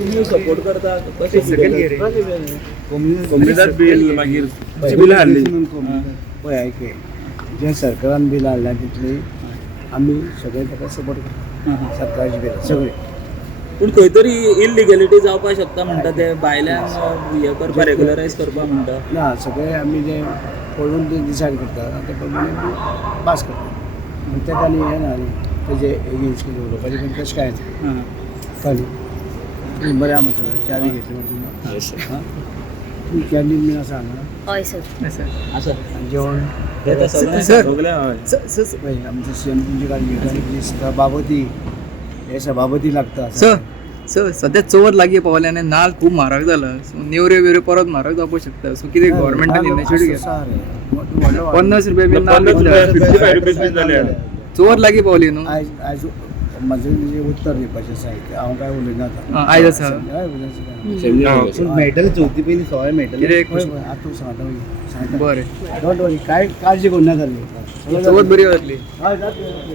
तुम्ही सपोर्ट करता कोंबडीदार बिल मागीर बिलां हाडली पळय आयके जे सरकारान बिलां हाडल्या तितली आमी सगळे ताका सपोर्ट करता सरकाराची बिलां सगळी. पूण खंय तरी इलिगॅलिटी जावपाक शकता म्हणटा ते भायल्यांक हे करपा रेग्युलरायज करपा म्हणटा. ना सगळे आमी जे पळोवन ते डिसायड करता ते प्रमाणे आमी पास करता. तेका आनी हें ना न्ही तेजे एगेन्स्ट कितें उलोवपाचें पण तशें कांयच ना. कळ्ळें बरें आसा सगळें च्यावी घेतली तुमी तुमी कॅन्टीन बीन आसा हांगा हय सर. आसा जेवण येता सगळें सगळें हय पळय आमचे सीएम तुमची गाडी घेता सभापती हे सभापती लागता सर सध्या चवथ लागीं पावले आनी नाल्ल खूब म्हारग जाला. सो नेवऱ्यो बिवऱ्यो परत म्हारग जावपाक शकता. सो कितें गव्हर्मेंटान इनिशिएटीव घे 50 रुपया बीन नाल्ल 55 रुपीज बीन जाले चवथ लागीं पावली न्हू. आयज म्हजें म्हणजे उत्तर दिवपाचें आसा हांव काय उलयना आतां. आयज आसा मेळटलें चवथी पयलीं सवाय मेळटलें. कितें आतां सांगता बरें डोंट वरी कांय काळजी करूं नाका. चवथ बरी जातली. हय जातली.